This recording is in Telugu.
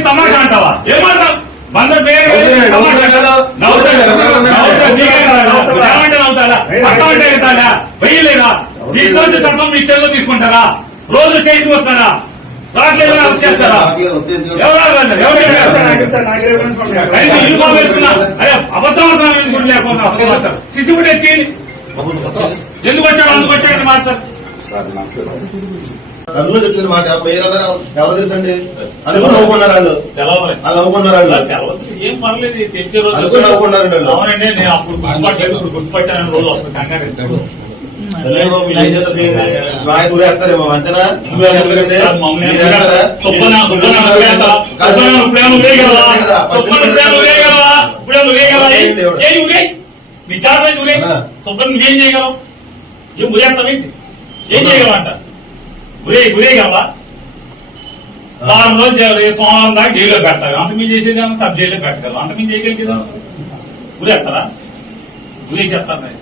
తమాషా అంటావా ఏమంటావు బందర్ నవ్వుతాడా వెయ్యలేదా మీ సొంత తప్ప మీ చెల్లో తీసుకుంటారా రోజు చేసి వస్తారా రాట్లేదు చేస్తారా అరే అబద్ధం లేకుండా శిశువుడు ఎత్తి ఎందుకు వచ్చాడు అందుకు వచ్చాడని మాట్లాడు అందులో చెప్తుంది మాట ఎవరు తెలుసండి అనుకుని నవ్వుకున్నారు వాళ్ళు నవ్వుకున్నారు వాళ్ళు ఏం పర్లేదు తెచ్చే రోజు అనుకుని నవ్వుకున్నారు అవునండి నేను అప్పుడు గుర్తుపట్టాను రోజు వస్తాను కంగారు ఊరేస్తారేమో అంతేనా నీ చాలా ఊరే సుబ్బన్ నువ్వేం చేయగలవు ఏం ఊరేస్తావేంటి ఏం చేయగలవంట ఊరేయగలవా వారం రోజు సోమవారం దాకా జైల్లో పెడతావు అంత మీరు చేసేది సబ్ జైల్లో పెట్టగలవు అంత మీరు చేయగలిగేదా ఊరేస్తారా ఊరే చెప్తాను